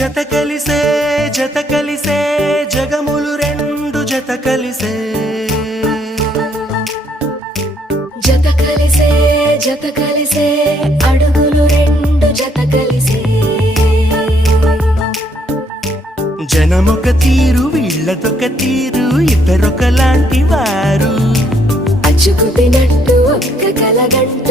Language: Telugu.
జత కలిసే జగములు రెండు జత కలిసే జత కలిసే అడుగులు రెండు జత కలిసే జనమొక తీరు వీళ్ళదొక తీరు ఇద్దరొకలాంటి వారు అచ్చుకు తినట్టు ఒక్క కలగంట